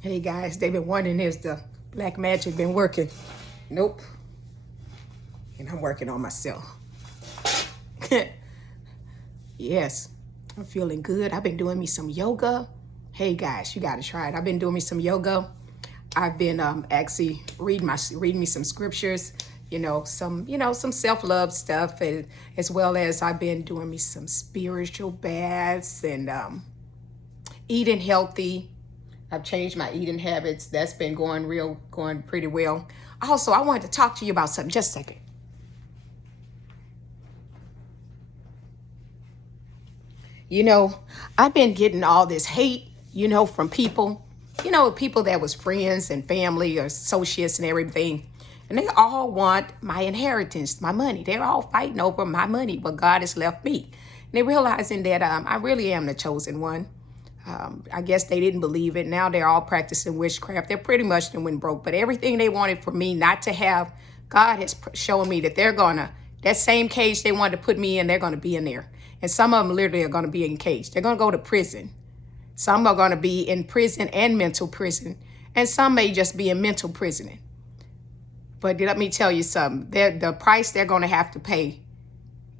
Hey guys, they've been wondering is the black magic been working? Nope. And I'm working on myself. Yes, I'm feeling good. I've been doing me some yoga. Hey guys, you gotta try it. I've been doing me some yoga. I've been actually reading me some scriptures, some self-love stuff, and as well as I've been doing me some spiritual baths and eating healthy. I've changed my eating habits. That's been going pretty well. Also, I wanted to talk to you about something. Just a second. I've been getting all this hate, from people, people that was friends and family or associates and everything. And they all want my inheritance, my money. They're all fighting over my money, but God has left me. And they realizing that I really am the chosen one. I guess they didn't believe it. Now they're all practicing witchcraft. They're pretty much the went broke. But everything they wanted for me not to have, God has shown me that that same cage they wanted to put me in, they're going to be in there. And some of them literally are going to be in cage. They're going to go to prison. Some are going to be in prison and mental prison. And some may just be in mental prison. But let me tell you something. The price they're going to have to pay,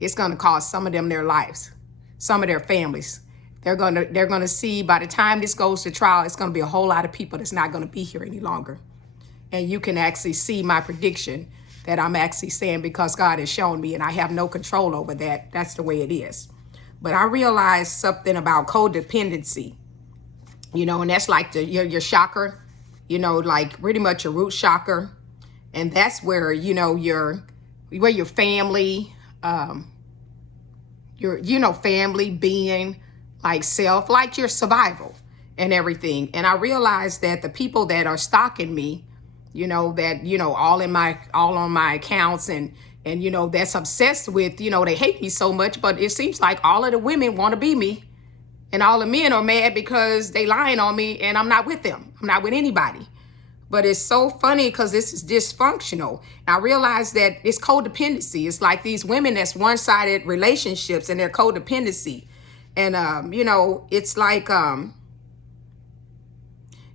it's going to cost some of them their lives, some of their families. They're gonna see by the time this goes to trial, it's gonna be a whole lot of people that's not gonna be here any longer. And you can actually see my prediction that I'm actually saying because God has shown me and I have no control over that. That's the way it is. But I realized something about codependency, and that's like your chakra, like pretty much your root chakra. And that's where, where your family, family being, like self, like your survival and everything. And I realized that the people that are stalking me, all on my accounts and that's obsessed with, they hate me so much, but it seems like all of the women want to be me and all the men are mad because they lying on me and I'm not with them. I'm not with anybody. But it's so funny because this is dysfunctional. I realize that it's codependency. It's like these women that's one-sided relationships and they're codependency. And, it's like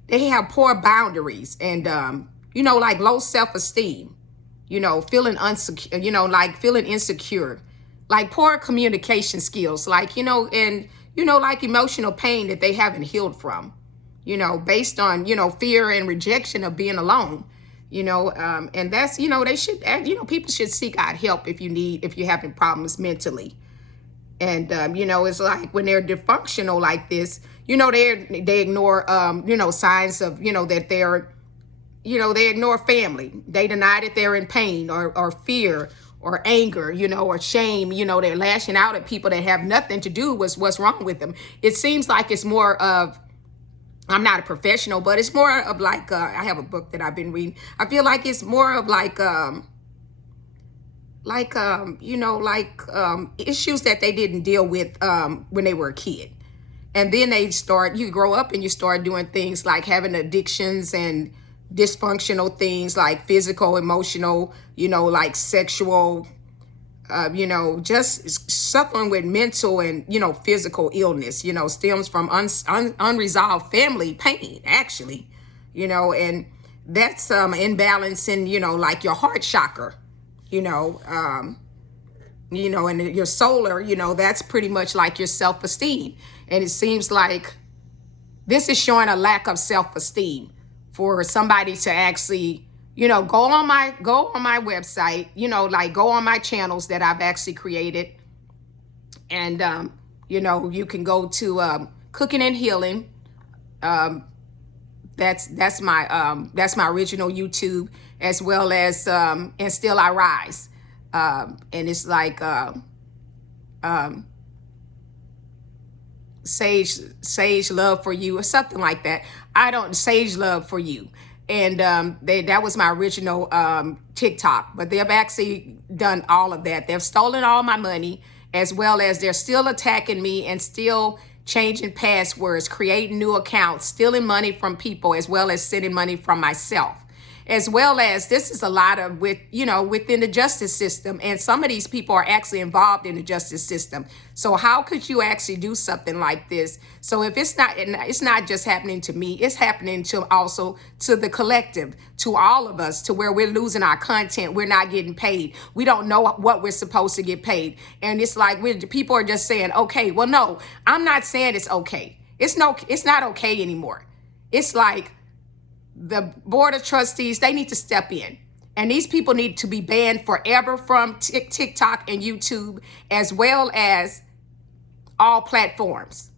they have poor boundaries and, like low self-esteem, feeling unsecure, like feeling insecure, like poor communication skills, like, and, like emotional pain that they haven't healed from, based on, fear and rejection of being alone, and that's, they should, people should seek out help if you're having problems mentally. And, it's like when they're dysfunctional like this, they ignore, signs of, that they ignore family. They deny that they're in pain or fear or anger, or shame. They're lashing out at people that have nothing to do with what's wrong with them. It seems like it's more of, I'm not a professional, but it's more of like, I have a book that I've been reading. I feel like it's more of like issues that they didn't deal with when they were a kid. And then you grow up and you start doing things like having addictions and dysfunctional things like physical, emotional, like sexual, just suffering with mental and, physical illness, stems from unresolved family pain, actually, and that's imbalance in, like your heart chakra. And your solar, that's pretty much like your self-esteem. And it seems like this is showing a lack of self-esteem for somebody to actually, go on my website, like go on my channels that I've actually created. And, you can go to Cooking and Healing. That's my original YouTube, as well as And Still I Rise. And it's like Sage Love for You or something like that. Sage Love for You. And that was my original TikTok, but they've actually done all of that. They've stolen all my money, as well as they're still attacking me and still changing passwords, creating new accounts, stealing money from people, as well as sending money from myself. As well as this is a lot of within the justice system, and some of these people are actually involved in the justice system. So how could you actually do something like this? So if it's not just happening to me, it's happening to also to the collective, to all of us, to where we're losing our content, we're not getting paid, we don't know what we're supposed to get paid, and it's like people are just saying, okay, well, no, I'm not saying it's okay. It's not okay anymore. It's like the board of trustees, they need to step in. And these people need to be banned forever from TikTok and YouTube, as well as all platforms.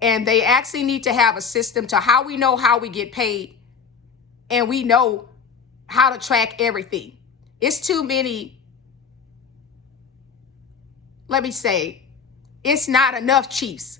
And they actually need to have a system to how we know how we get paid, and we know how to track everything. It's too many, let me say, it's not enough chiefs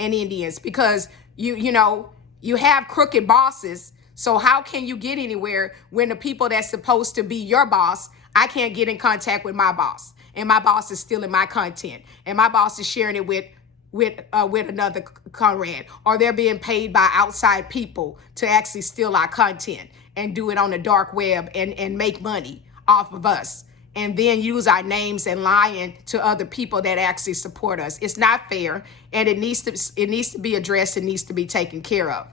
and Indians, because you have crooked bosses. So how can you get anywhere when the people that's supposed to be your boss, I can't get in contact with my boss, and my boss is stealing my content, and my boss is sharing it with another comrade, or they're being paid by outside people to actually steal our content and do it on the dark web and make money off of us, and then use our names and lying to other people that actually support us. It's not fair, and it needs to be addressed. It needs to be taken care of.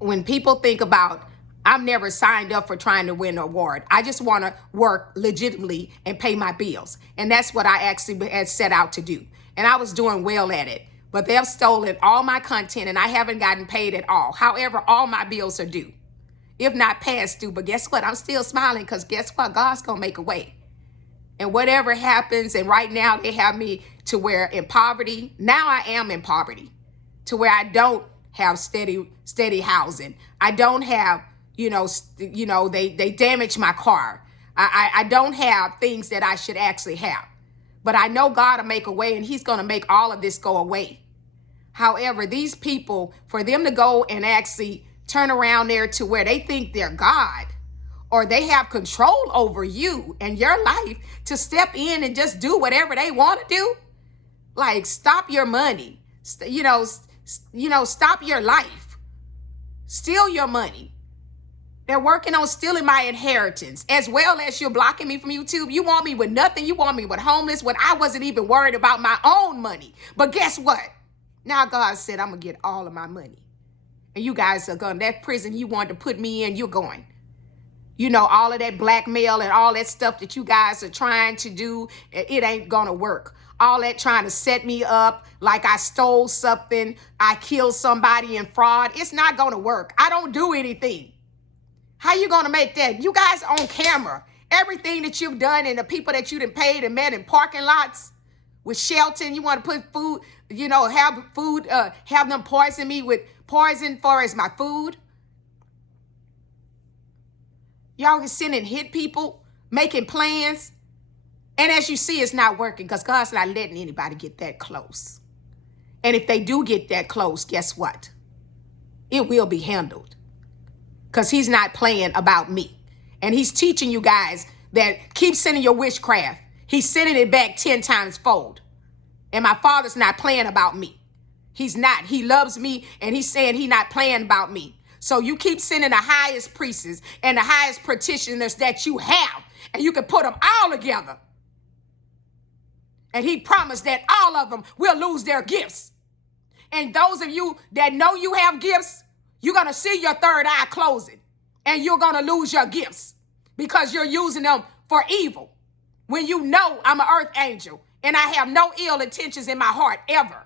When people think about, I've never signed up for trying to win an award. I just want to work legitimately and pay my bills. And that's what I actually had set out to do. And I was doing well at it. But they've stolen all my content, and I haven't gotten paid at all. However, all my bills are due, if not past due. But guess what? I'm still smiling, because guess what? God's going to make a way. And whatever happens, and right now they have me to where in poverty. Now I am in poverty, to where I don't have steady housing. I don't have, they damage my car. I don't have things that I should actually have. But I know God will make a way, and he's going to make all of this go away. However, these people, for them to go and actually turn around there to where they think they're God, or they have control over you and your life, to step in and just do whatever they want to do, like stop your money, stop your life, steal your money. They're working on stealing my inheritance, as well as you're blocking me from YouTube. You want me with nothing. You want me with homeless, when I wasn't even worried about my own money. But guess what? Now God said, I'm going to get all of my money. And you guys are going, that prison you wanted to put me in, you're going. All of that blackmail and all that stuff that you guys are trying to do, it ain't going to work. All that trying to set me up like I stole something, I killed somebody in fraud, it's not going to work. I don't do anything. How you going to make that? You guys on camera, everything that you've done, and the people that you done paid and met in parking lots with Shelton, you want to put food, have food, have them poison me with poison for as my food. Y'all can send and hit people, making plans. And as you see, it's not working, because God's not letting anybody get that close. And if they do get that close, guess what? It will be handled, because he's not playing about me. And he's teaching you guys that keep sending your witchcraft. He's sending it back 10 times fold. And my Father's not playing about me. He's not. He loves me, and he's saying he's not playing about me. So you keep sending the highest priests and the highest petitioners that you have, and you can put them all together. And he promised that all of them will lose their gifts. And those of you that know you have gifts, you're going to see your third eye closing, and you're going to lose your gifts, because you're using them for evil. When you know I'm an earth angel, and I have no ill intentions in my heart ever.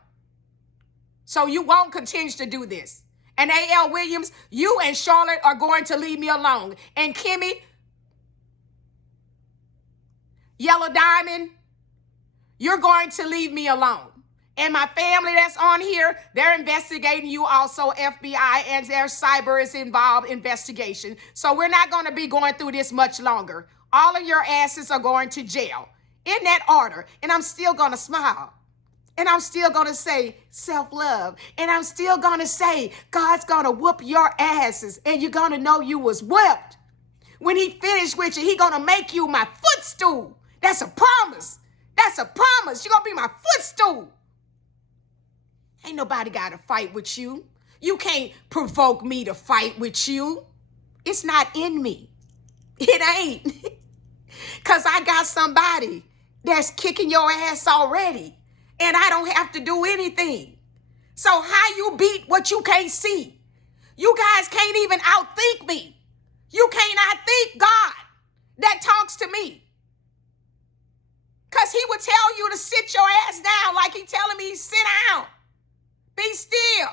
So you won't continue to do this. And A.L. Williams, you and Charlotte are going to leave me alone. And Kimmy, Yellow Diamond, you're going to leave me alone. And my family that's on here, they're investigating you also, FBI, and their cyber is involved investigation. So we're not going to be going through this much longer. All of your asses are going to jail in that order. And I'm still going to smile. And I'm still going to say self-love. And I'm still going to say God's going to whoop your asses. And you're going to know you was whipped. When he finished with you, he going to make you my footstool. That's a promise. That's a promise. You're going to be my footstool. Ain't nobody got to fight with you. You can't provoke me to fight with you. It's not in me. It ain't. Because I got somebody that's kicking your ass already. And I don't have to do anything. So how you beat what you can't see? You guys can't even outthink me. You can't outthink God that talks to me. Because he would tell you to sit your ass down like he telling me, sit down. Be still.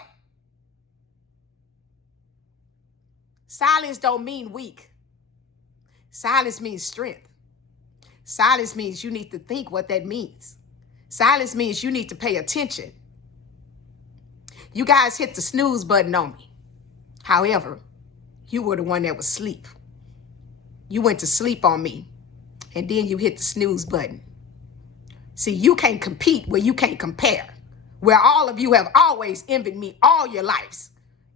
Silence don't mean weak. Silence means strength. Silence means you need to think what that means. Silence means you need to pay attention. You guys hit the snooze button on me. However, you were the one that was asleep. You went to sleep on me, and then you hit the snooze button. See, you can't compete where you can't compare, where all of you have always envied me all your lives.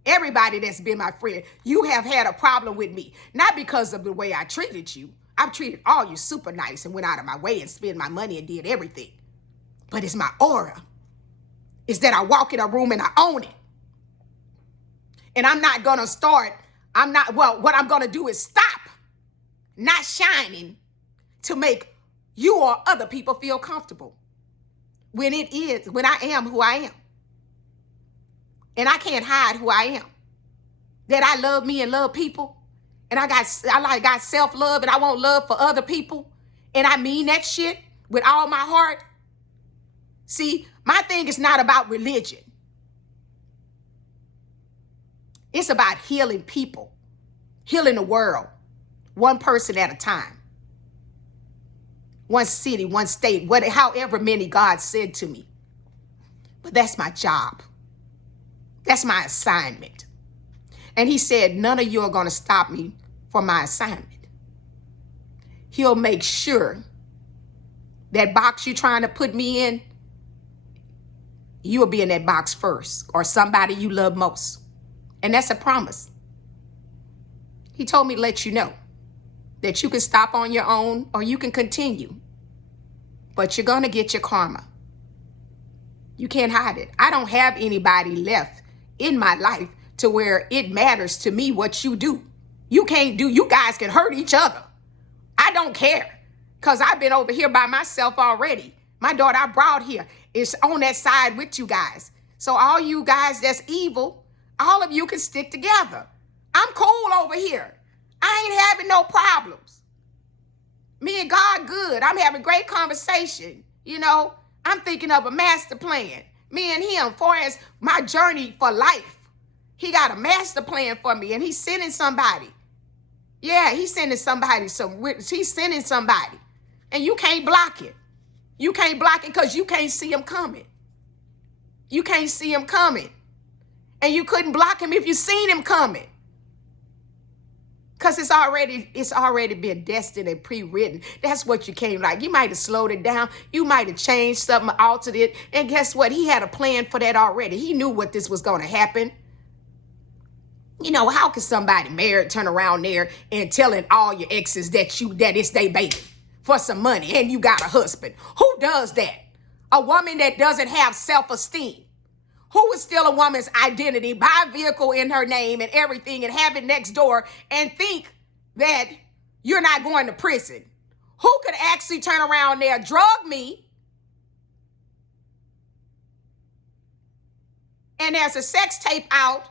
Everybody that's been my friend, you have had a problem with me, not because of the way I treated you. I've treated all you super nice and went out of my way and spent my money and did everything. But it's my aura. It's that I walk in a room and I own it. And I'm not going to start, what I'm going to do is stop not shining to make you or other people feel comfortable when I am who I am. And I can't hide who I am. That I love me and love people. And I got self-love and I want love for other people. And I mean that shit with all my heart. See, my thing is not about religion. It's about healing people, healing the world, one person at a time. One city, one state, however many God said to me. But that's my job. That's my assignment. And he said, none of you are going to stop me from my assignment. He'll make sure that box you're trying to put me in, you'll be in that box first, or somebody you love most. And that's a promise. He told me to let you know that you can stop on your own or you can continue. But you're going to get your karma. You can't hide it. I don't have anybody left in my life to where it matters to me what you do. You guys can hurt each other. I don't care. Because I've been over here by myself already. My daughter I brought here is on that side with you guys. So all you guys that's evil, all of you can stick together. I'm cool over here. I ain't having no problems. Me and God good. I'm having great conversation. I'm thinking of a master plan. Me and him, far as my journey for life. He got a master plan for me and he's sending somebody. Yeah, he's sending somebody he's sending somebody. And you can't block it. You can't block it because you can't see him coming. You can't see him coming. And you couldn't block him if you seen him coming. Because it's already been destined and pre-written. That's what you can't like. You might have slowed it down. You might have changed something, altered it. And guess what? He had a plan for that already. He knew what this was going to happen. How can somebody married turn around there and telling all your exes that it's their baby for some money and you got a husband? Who does that? A woman that doesn't have self-esteem. Who would steal a woman's identity, buy a vehicle in her name and everything and have it next door and think that you're not going to prison? Who could actually turn around there, drug me, and there's a sex tape out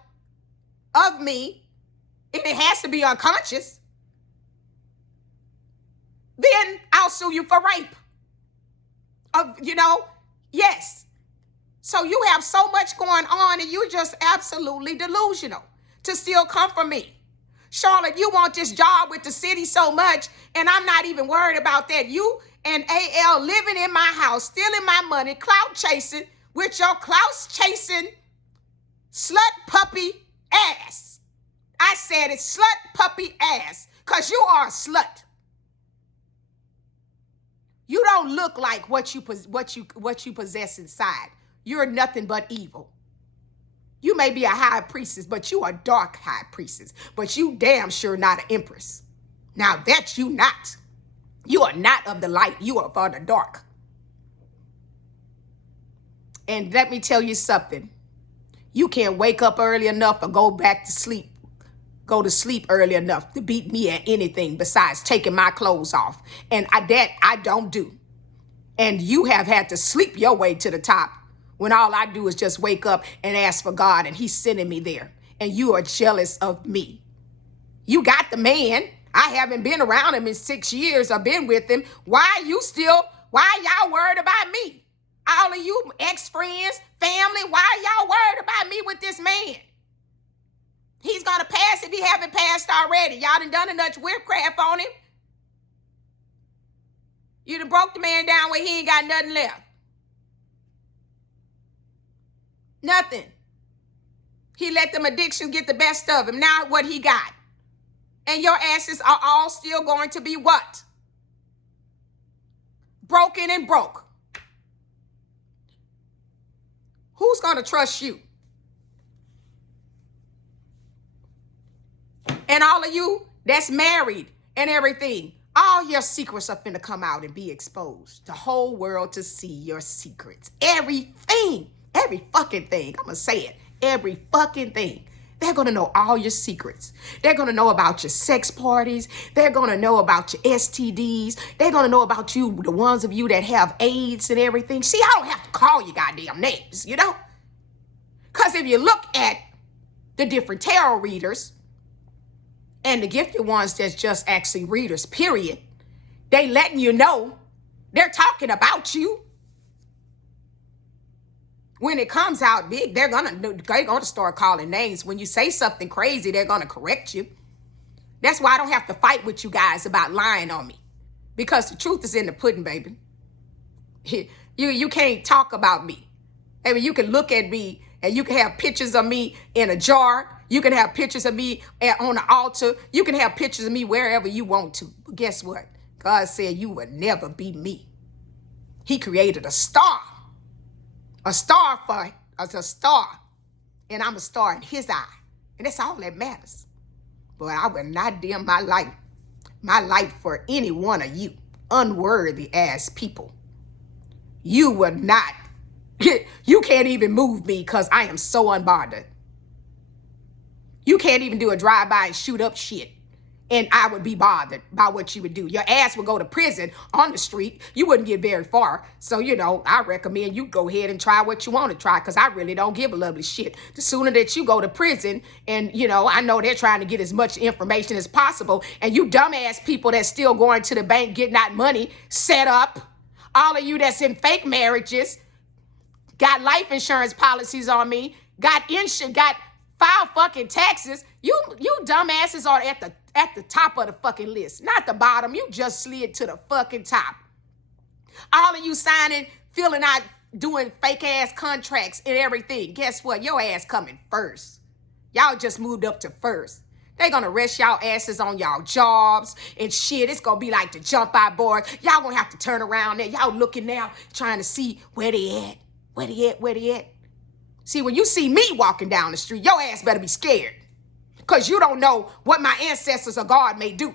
of me, and it has to be unconscious, then I'll sue you for rape. Yes. So you have so much going on and you're just absolutely delusional to still come for me. Charlotte, you want this job with the city so much, and I'm not even worried about that. You and AL living in my house, stealing my money, clout chasing with your clout chasing slut puppy ass. I said it, slut puppy ass, because you are a slut. You don't look like what you possess inside. You're nothing but evil. You may be a high priestess, but you are a dark high priestess. But you damn sure not an empress. Now that you not. You are not of the light. You are of the dark. And let me tell you something. You can't wake up early enough or go back to sleep go to sleep early enough to beat me at anything besides taking my clothes off. And that I don't do. And you have had to sleep your way to the top when all I do is just wake up and ask for God and he's sending me there. And you are jealous of me. You got the man. I haven't been around him in 6 years. I've been with him. Why y'all worried about me? All of you ex-friends, family, why y'all worried about me with this man? He's going to pass if he haven't passed already. Y'all done enough witchcraft on him. You done broke the man down where he ain't got nothing left. Nothing. He let them addictions get the best of him. Now what he got? And your asses are all still going to be what? Broken and broke. Who's going to trust you? And all of you that's married and everything, all your secrets are finna come out and be exposed. The whole world to see your secrets. Everything. Every fucking thing. I'm gonna say it. Every fucking thing. They're gonna know all your secrets. They're gonna know about your sex parties. They're gonna know about your STDs. They're gonna know about you, the ones of you that have AIDS and everything. See, I don't have to call you goddamn names, you know? Because if you look at the different tarot readers, and the gifted ones that's just actually readers, period, they letting you know they're talking about you. When it comes out big, they're gonna start calling names. When you say something crazy, they're gonna correct you. That's why I don't have to fight with you guys about lying on me. Because the truth is in the pudding, baby. You can't talk about me. I mean, you can look at me and you can have pictures of me in a jar. You can have pictures of me on the altar. You can have pictures of me wherever you want to. But guess what? God said you would never be me. He created a star. A star for us, a star. And I'm a star in his eye. And that's all that matters. But I will not dim my light for any one of you unworthy ass people. You will not. You can't even move me because I am so unbothered. You can't even do a drive-by and shoot up shit. And I would be bothered by what you would do. Your ass would go to prison on the street. You wouldn't get very far. So, I recommend you go ahead and try what you want to try because I really don't give a lovely shit. The sooner that you go to prison and, I know they're trying to get as much information as possible. And you dumbass people that's still going to the bank getting that money set up. All of you that's in fake marriages, got life insurance policies on me, got file fucking taxes. You dumbasses are at the top of the fucking list, not the bottom. You just slid to the fucking top. All of you signing, filling out, doing fake ass contracts and everything. Guess what? Your ass coming first. Y'all just moved up to first. They gonna rest y'all asses on y'all jobs and shit. It's gonna be like the jump out board. Y'all gonna have to turn around there. Y'all looking now, trying to see where they at. Where they at? See, when you see me walking down the street, your ass better be scared. Because you don't know what my ancestors or God may do.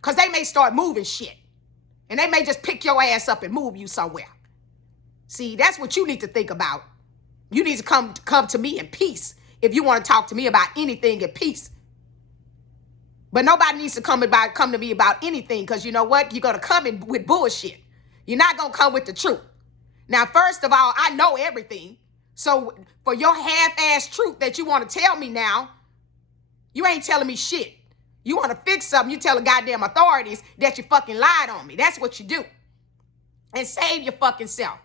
Because they may start moving shit. And they may just pick your ass up and move you somewhere. See, that's what you need to think about. You need to come to me in peace if you want to talk to me about anything in peace. But nobody needs to come to me about anything because you know what? You're going to come in with bullshit. You're not going to come with the truth. Now, first of all, I know everything. So for your half-ass truth that you want to tell me now, you ain't telling me shit. You want to fix something, you tell the goddamn authorities that you fucking lied on me. That's what you do. And save your fucking self.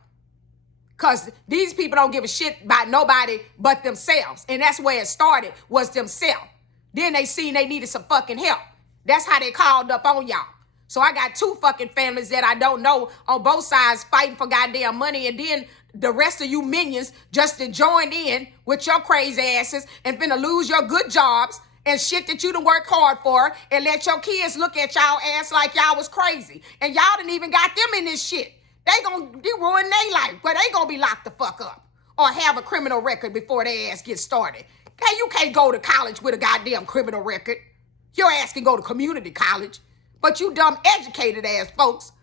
Because these people don't give a shit about nobody but themselves. And that's where it started, was themselves. Then they seen they needed some fucking help. That's how they called up on y'all. So I got 2 fucking families that I don't know on both sides fighting for goddamn money. And then the rest of you minions just to join in with your crazy asses and finna lose your good jobs and shit that you done worked hard for and let your kids look at y'all ass like y'all was crazy. And y'all done even got them in this shit. They ruin their life, but they gonna be locked the fuck up or have a criminal record before their ass gets started. Hey, you can't go to college with a goddamn criminal record. Your ass can go to community college, but you dumb educated ass folks,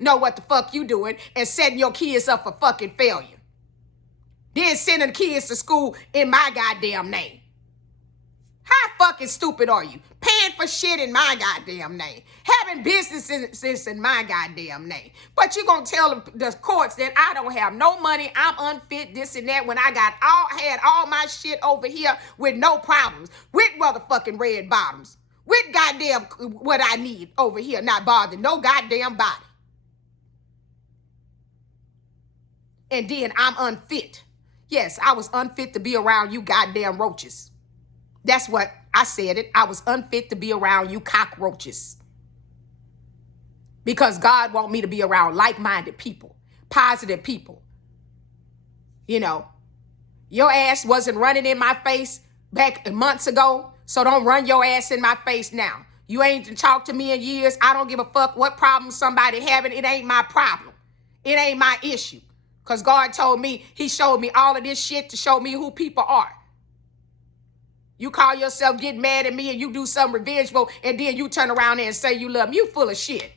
know what the fuck you doing and setting your kids up for fucking failure. Then sending kids to school in my goddamn name. How fucking stupid are you? Paying for shit in my goddamn name. Having businesses in my goddamn name. But you gonna tell the courts that I don't have no money, I'm unfit, this and that, when I had all my shit over here with no problems. With motherfucking red bottoms. With goddamn what I need over here, not bothering no goddamn body. And then I'm unfit. Yes, I was unfit to be around you goddamn roaches. That's what I said it. I was unfit to be around you cockroaches. Because God want me to be around like-minded people, positive people. You know, your ass wasn't running in my face back months ago, so don't run your ass in my face now. You ain't talked to me in years. I don't give a fuck what problem somebody having. It ain't my problem. It ain't my issue. Because God told me, he showed me all of this shit to show me who people are. You call yourself getting mad at me and you do something revengeful and then you turn around there and say you love me. You full of shit.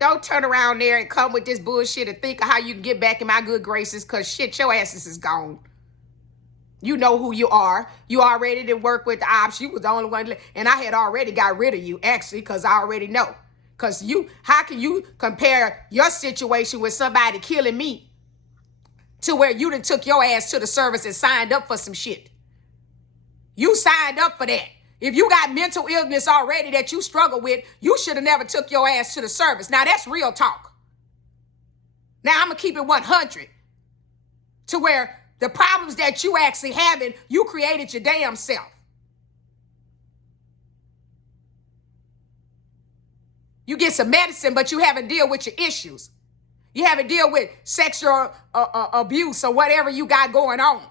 Don't turn around there and come with this bullshit and think of how you can get back in my good graces because shit, your asses is gone. You know who you are. You already did work with the ops. You was the only one. And I had already got rid of you, actually, because I already know. Because how can you compare your situation with somebody killing me to where you done took your ass to the service and signed up for some shit? You signed up for that. If you got mental illness already that you struggle with, you should have never took your ass to the service. Now, that's real talk. Now, I'm going to keep it 100 to where the problems that you actually having, you created your damn self. You get some medicine, but you haven't dealt with your issues. You haven't dealt with sexual abuse or whatever you got going on.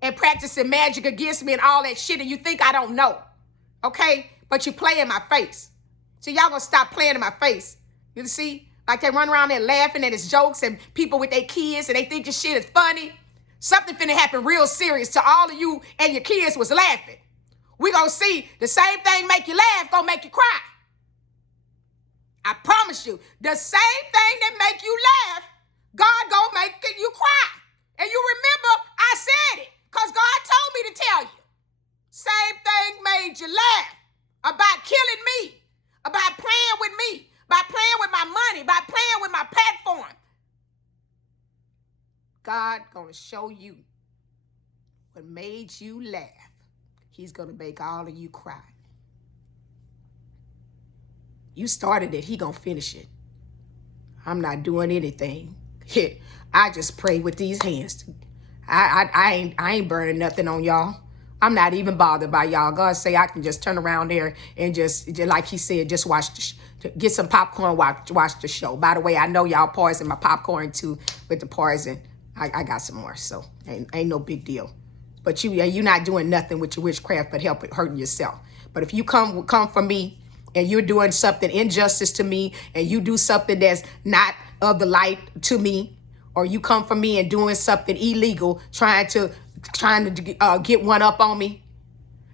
And practicing magic against me and all that shit, and you think I don't know. Okay? But you play in my face. So y'all gonna stop playing in my face. You see? Like they run around there laughing at his jokes and people with their kids and they think this shit is funny. Something finna happen real serious to all of you and your kids was laughing. We gonna see the same thing make you laugh gonna make you cry. I promise you, the same thing that make you laugh, God gonna make you cry. And you remember I said it. Because God told me to tell you. Same thing made you laugh about killing me, about playing with me, by playing with my money, by playing with my platform. God gonna show you what made you laugh. He's gonna make all of you cry. You started it, he gonna finish it. I'm not doing anything. I just pray with these hands. I ain't burning nothing on y'all. I'm not even bothered by y'all. God say I can just turn around there and just like he said, just watch, get some popcorn, watch the show. By the way, I know y'all poison my popcorn too with the poison. I got some more, so ain't no big deal. But you not doing nothing with your witchcraft but hurting yourself. But if you come for me and you're doing something injustice to me and you do something that's not of the light to me, or you come for me and doing something illegal, trying to get one up on me,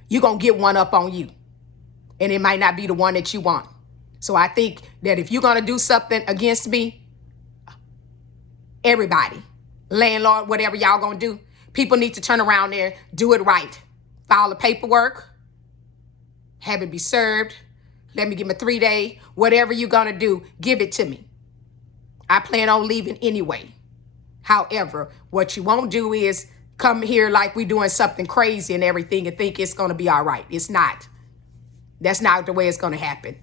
you're going to get one up on you. And it might not be the one that you want. So I think that if you're going to do something against me, everybody, landlord, whatever y'all going to do, people need to turn around there, do it right. File the paperwork, have it be served, let me give me a 3-day, whatever you're going to do, give it to me. I plan on leaving anyway. However, what you won't do is come here like we doing something crazy and everything and think it's going to be all right. It's not. That's not the way it's going to happen.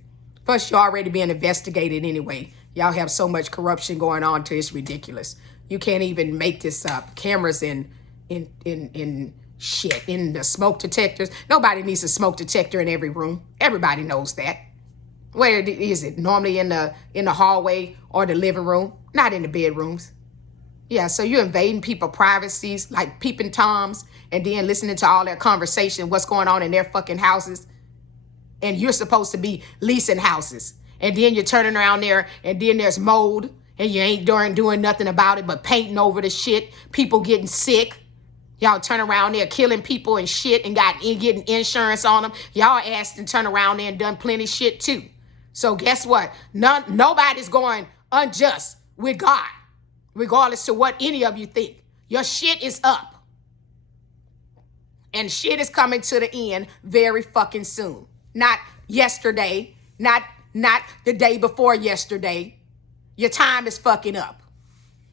First, you're already being investigated anyway. Y'all have so much corruption going on till it's ridiculous. You can't even make this up. Cameras in shit, in the smoke detectors. Nobody needs a smoke detector in every room. Everybody knows that. Where is it? Normally in the hallway or the living room, not in the bedrooms. Yeah, so you're invading people's privacies, like peeping toms, and then listening to all their conversation, what's going on in their fucking houses. And you're supposed to be leasing houses. And then you're turning around there, and then there's mold, and you ain't doing nothing about it but painting over the shit, people getting sick. Y'all turn around there killing people and shit and getting insurance on them. Y'all asked and turn around there and done plenty shit too. So guess what? Nobody's going unjust with God. Regardless to what any of you think. Your shit is up. And shit is coming to the end very fucking soon. Not yesterday, not the day before yesterday. Your time is fucking up.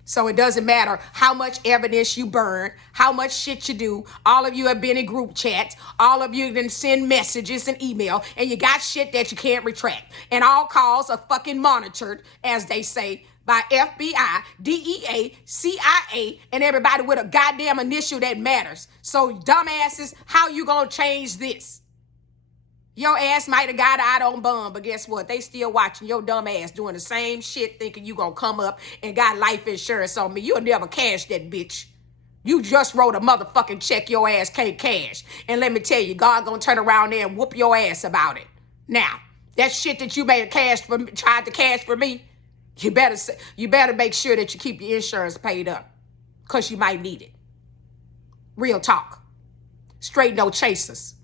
So it doesn't matter how much evidence you burn, how much shit you do. All of you have been in group chats. All of you can send messages and email, and you got shit that you can't retract. And all calls are fucking monitored, as they say, by FBI, DEA, CIA, and everybody with a goddamn initial that matters. So dumbasses, how you gonna change this? Your ass might have got out on bum, but guess what? They still watching your dumb ass doing the same shit, thinking you gonna come up and got life insurance on me. You'll never cash that bitch. You just wrote a motherfucking check your ass can't cash. And let me tell you, God gonna turn around there and whoop your ass about it. Now, that shit that you tried to cash for me, you better make sure that you keep your insurance paid up, because you might need it. Real talk. Straight no chasers.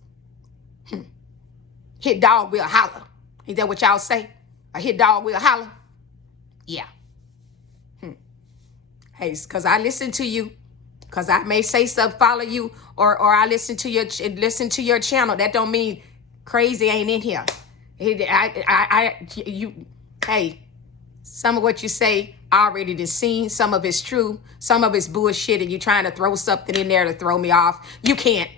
Hit dog will holler. Ain't that what y'all say? A hit dog will holler? Yeah. Hey, because I listen to you. Because I may say something, follow you, or I listen to your channel. That don't mean crazy ain't in here. Hey, some of what you say I already done seen. Some of it's true. Some of it's bullshit, and you're trying to throw something in there to throw me off. You can't.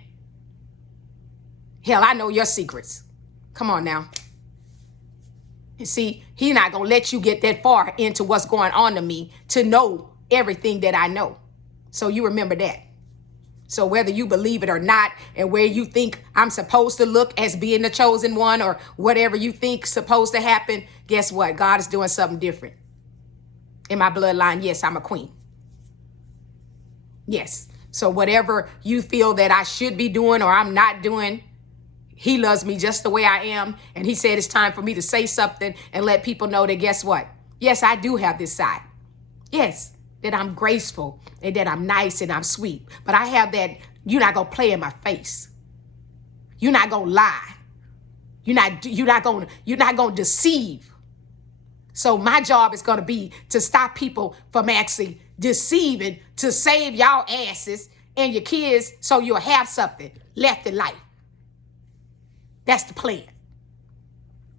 Hell, I know your secrets. Come on now. And see, he's not going to let you get that far into what's going on to me to know everything that I know. So you remember that. So whether you believe it or not, and where you think I'm supposed to look as being the chosen one, or whatever you think supposed to happen, guess what? God is doing something different. In my bloodline, yes, I'm a queen. Yes. So whatever you feel that I should be doing or I'm not doing, he loves me just the way I am. And he said it's time for me to say something and let people know that, guess what? Yes, I do have this side. Yes, that I'm graceful and that I'm nice and I'm sweet. But I have that, you're not going to play in my face. You're not going to lie. You're not going to deceive. So my job is going to be to stop people from actually deceiving, to save y'all asses and your kids so you'll have something left in life. That's the plan.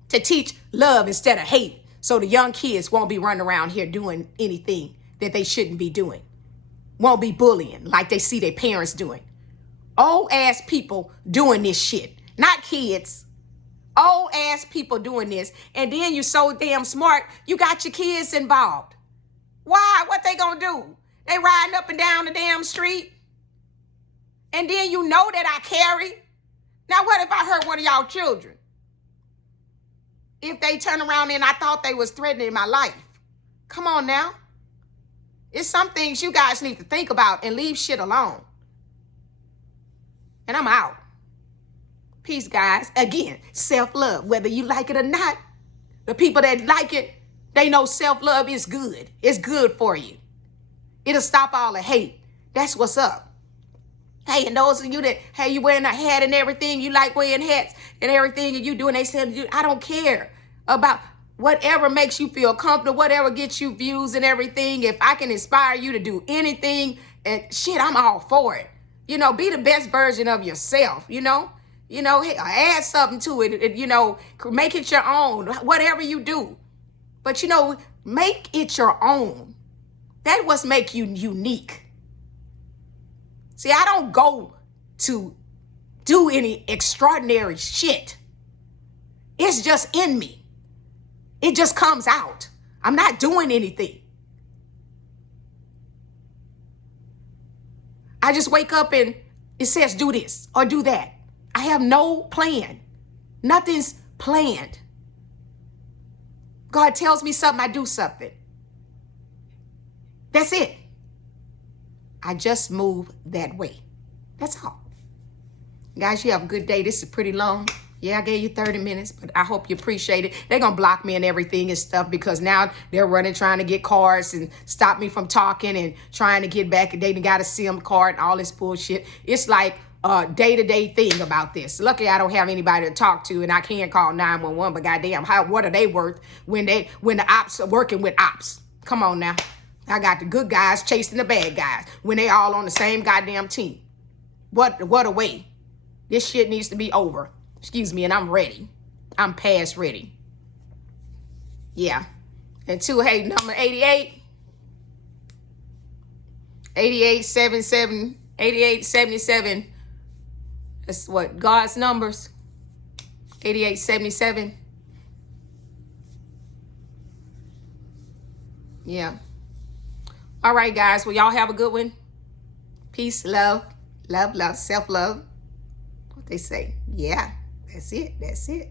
To teach love instead of hate, so the young kids won't be running around here doing anything that they shouldn't be doing. Won't be bullying like they see their parents doing. Old ass people doing this shit, not kids. Old ass people doing this. And then you so damn smart, you got your kids involved. Why? What they gonna do? They riding up and down the damn street. And then you know that I carry. Now, what if I hurt one of y'all children? If they turn around and I thought they was threatening my life. Come on now. It's some things you guys need to think about and leave shit alone. And I'm out. Peace, guys. Again, self-love, whether you like it or not. The people that like it, they know self-love is good. It's good for you. It'll stop all the hate. That's what's up. Hey, and those of you that, hey, you wearing a hat and everything, you like wearing hats and everything, and you doing, they said, I don't care about whatever makes you feel comfortable, whatever gets you views and everything. If I can inspire you to do anything, and shit, I'm all for it. You know, be the best version of yourself, you know, hey, add something to it, you know, make it your own, whatever you do. But, you know, make it your own. That was make you unique. See, I don't go to do any extraordinary shit. It's just in me. It just comes out. I'm not doing anything. I just wake up and it says do this or do that. I have no plan. Nothing's planned. God tells me something, I do something. That's it. I just move that way. That's all. Guys, you have a good day. This is pretty long. Yeah, I gave you 30 minutes, but I hope you appreciate it. They're going to block me and everything and stuff because now they're running, trying to get cards and stop me from talking and trying to get back. They got a SIM card and all this bullshit. It's like a day-to-day thing about this. Luckily, I don't have anybody to talk to and I can call 911, but goddamn, what are they worth when the ops are working with ops? Come on now. I got the good guys chasing the bad guys when they all on the same goddamn team. What a way. This shit needs to be over. Excuse me, and I'm ready. I'm past ready. Yeah. And two, hey, number 88. 8877. 8877. That's what? God's numbers. 8877. Yeah. All right, guys. Well, y'all have a good one. Peace, love, love, love, self-love. What they say. Yeah. That's it. That's it.